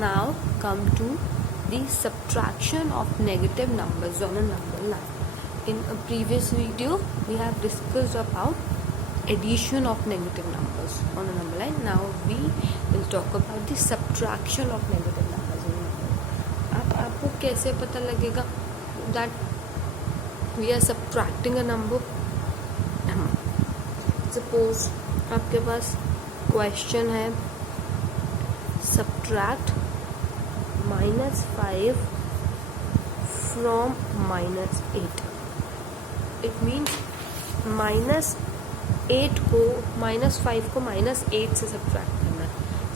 now come to the subtraction of negative numbers on a number line. In a previous video we have discussed about addition of negative numbers on a number line. Now we will talk about the subtraction of negative numbers on a number line. अब आपको कैसे पता लगेगा that we are subtracting a number? Suppose आपके पास question है subtract -5 from -8. It means -8 को -5 को -8 से सब्ट्रैक्ट करना है.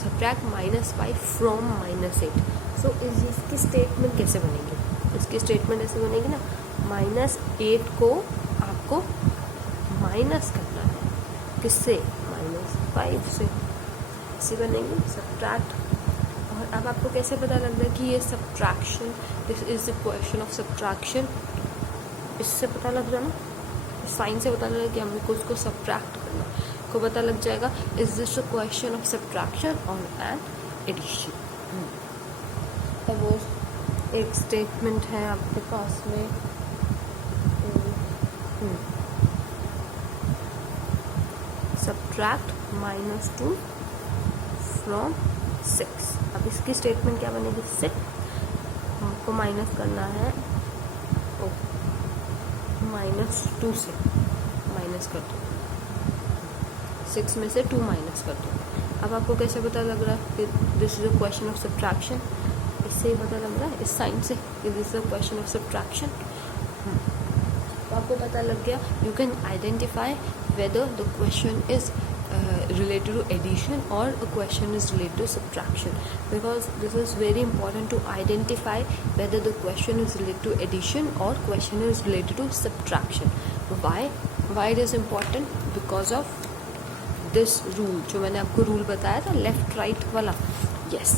Subtract -5 from -8. सो इसकी स्टेटमेंट कैसे बनेगी? इसकी स्टेटमेंट ऐसे बनेगी ना, -8 को आपको माइनस करना है किससे? -5 से. ऐसे बनेगी सब्ट्रैक्ट. और अब आपको कैसे पता लग रहा है कि ये subtraction, this is the question of subtraction? इससे पता लग रहा है ना, साइन से पता लग रहा है कि हमने को उसको सब्ट्रैक्ट करना है. को पता लग जाएगा is this a question of subtraction और एन एडिशन. सपोज एक स्टेटमेंट है आपके पास में सब्ट्रैक्ट -2 फ्रॉम 6. अब इसकी स्टेटमेंट क्या बनेगी? 6 हमको माइनस करना है -2 से. माइनस कर दो, 6 में से 2 माइनस कर दो. अब आपको कैसे पता लग रहा है कि this is a question of subtraction? इससे ही पता लग रहा है, इस साइन से, कि this is a question of subtraction. तो आपको पता लग गया. You can identify whether the question is related to addition or a question is related to subtraction, because this is very important to identify whether the question is related to addition or question is related to subtraction. Why it is important? Because of this rule जो मैंने आपको rule बताया था, left right वाला. yes,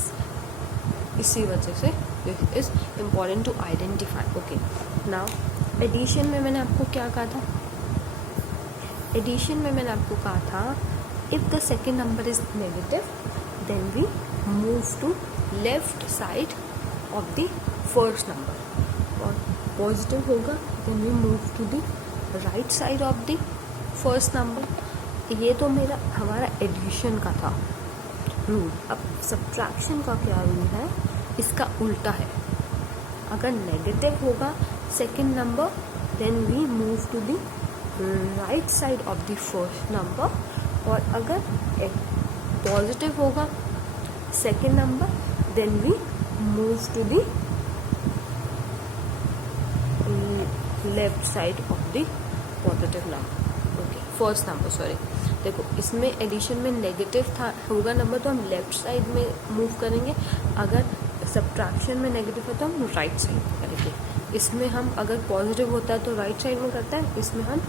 इसी वजह से this is important to identify. okay, now addition में मैंने आपको क्या कहा था? एडिशन में मैंने आपको कहा था if the second number is negative then we move to left side of the first number, और पॉजिटिव होगा then we move to the right side of the first number. ये तो हमारा एडिशन का था रूल. अब सब्ट्रैक्शन का क्या रूल है? इसका उल्टा है. अगर नेगेटिव होगा second number then we move to the right side of the first number, और अगर पॉजिटिव होगा second number then we move to the left side of the positive number. Okay, first number. Sorry, देखो इसमें addition में negative था होगा number तो हम लेफ्ट साइड में मूव करेंगे. अगर सब्ट्रैक्शन में नेगेटिव है तो हम राइट साइड में करेंगे. इसमें हम अगर पॉजिटिव होता है तो राइट साइड में करता है, इसमें हम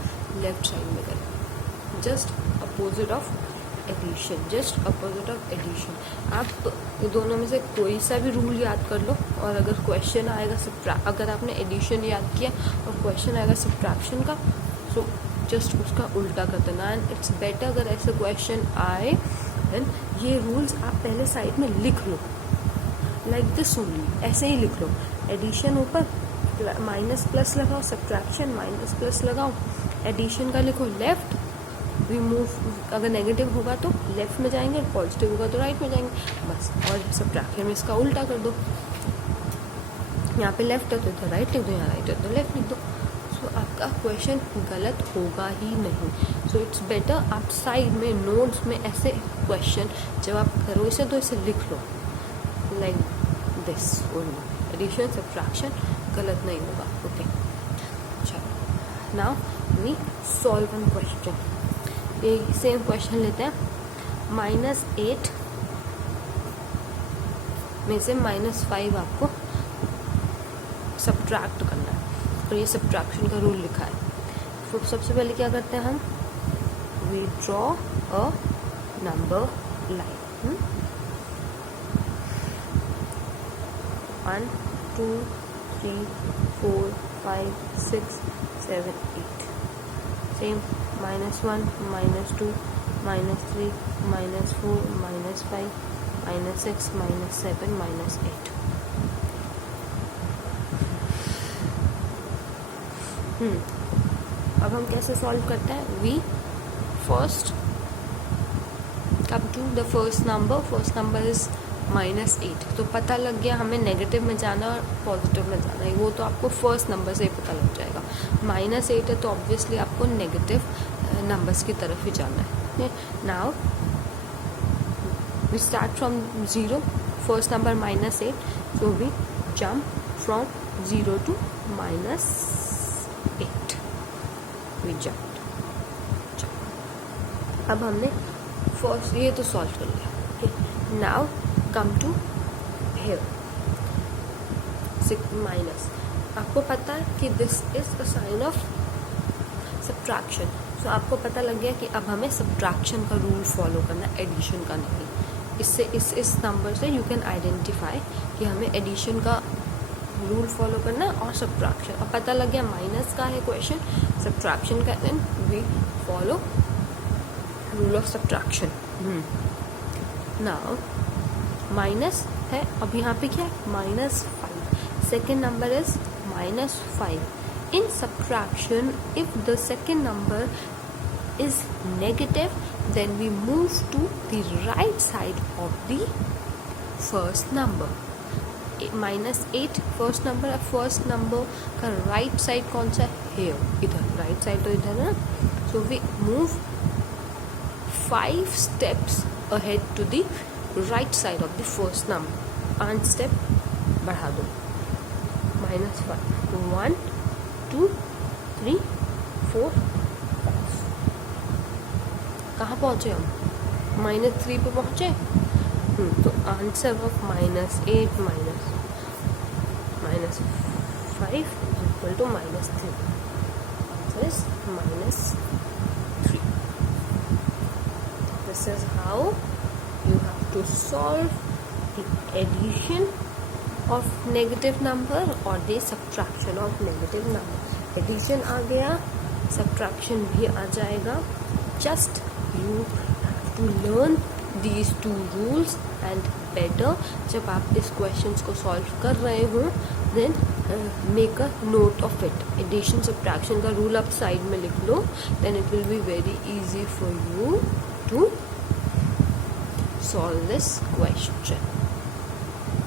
लेफ्ट साइड में करेंगे. Just opposite of addition, just opposite of addition. आप दोनों में से कोई सा भी रूल याद कर लो, और अगर क्वेश्चन आएगा अगर आपने एडिशन याद किया और क्वेश्चन आएगा सब्ट्रैक्शन का, सो जस्ट उसका उल्टा कर देना. एंड इट्स बेटर अगर ऐसे क्वेश्चन आए देन ये रूल्स आप पहले साइड में लिख लो, लाइक दिस ओनली. ऐसे ही लिख लो. एडिशन ऊपर माइनस प्लस लगाओ, सब्ट्रैक्शन माइनस प्लस लगाओ. एडिशन का लिखो लेफ्ट, वी मूव, अगर नेगेटिव होगा तो लेफ्ट में जाएंगे, पॉजिटिव होगा तो राइट में जाएंगे, बस. और सब्ट्रैक्शन में इसका उल्टा कर दो. यहाँ पे लेफ्ट है तो इधर राइट लिख दो, यहाँ राइट है तो लेफ्ट लिख दो. सो आपका क्वेश्चन गलत होगा ही नहीं. सो इट्स बेटर आप साइड में नोट्स में ऐसे क्वेश्चन जब आप करो इसे तो इसे लिख लो like this only. Addition subtraction गलत नहीं होगा. ओके, चलो now we solve one question. ये सेम क्वेश्चन लेते हैं. -8 में से -5 आपको सब्ट्रैक्ट करना है, और ये सब्ट्रैक्शन का रूल लिखा है. तो सबसे पहले क्या करते हैं हम? We draw a number line. 1 2 3 4 5 6 7 8. Same, -1 -2 -3 -4 -5 -6 -7 -8। अब हम कैसे सॉल्व करते हैं? We first come to the first number is -8। तो पता लग गया हमें नेगेटिव में जाना और पॉजिटिव में जाना है, वो तो आपको फर्स्ट नंबर से ही पता लग जाएगा। -8 है तो ऑब्वियसली आपको नेगेटिव नंबर्स की तरफ ही जाना है। Now we start from 0, first number -8, so we jump from 0 to -8, we jump. अब हमने फर्स्ट ये तो सॉल्व कर लिया। Now come to here minus. आपको पता है कि this is a sign of subtraction, so आपको पता लग गया कि अब हमें सब्ट्रैक्शन का रूल फॉलो करना है, एडिशन का नहीं। इससे इस नंबर से यू कैन आइडेंटिफाई कि हमें एडिशन का रूल फॉलो करना है और सब्ट्रैक्शन। अब पता लग गया माइनस का है क्वेश्चन, सब्ट्रैक्शन का, then we follow rule of subtraction. Now minus है, अब यहाँ पे क्या है? -5। Second number is -5। In subtraction if the second number is negative, then we move to the right side of the first number. -8 first number है, first number का right side कौन सा है? here, इधर राइट साइड तो इधर है ना। So we move 5 steps ahead to the right side of the first number। 5 step बढ़ा दो। -5 1 2 3 4 5। कहाँ पहुँचे हम? -3 पे पहुँचे। तो answer of -8 -5 is equal to -3। Answer is -3। This is how you have to solve the addition of negative number or the subtraction of negative number। Addition आ गया, subtraction भी आ जाएगा। Just you have to learn these two rules and better जब आप इस questions को solve कर रहे हो then make a note of it। addition subtraction का rule आप side में लिख लो, then it will be very easy for you to solve this question।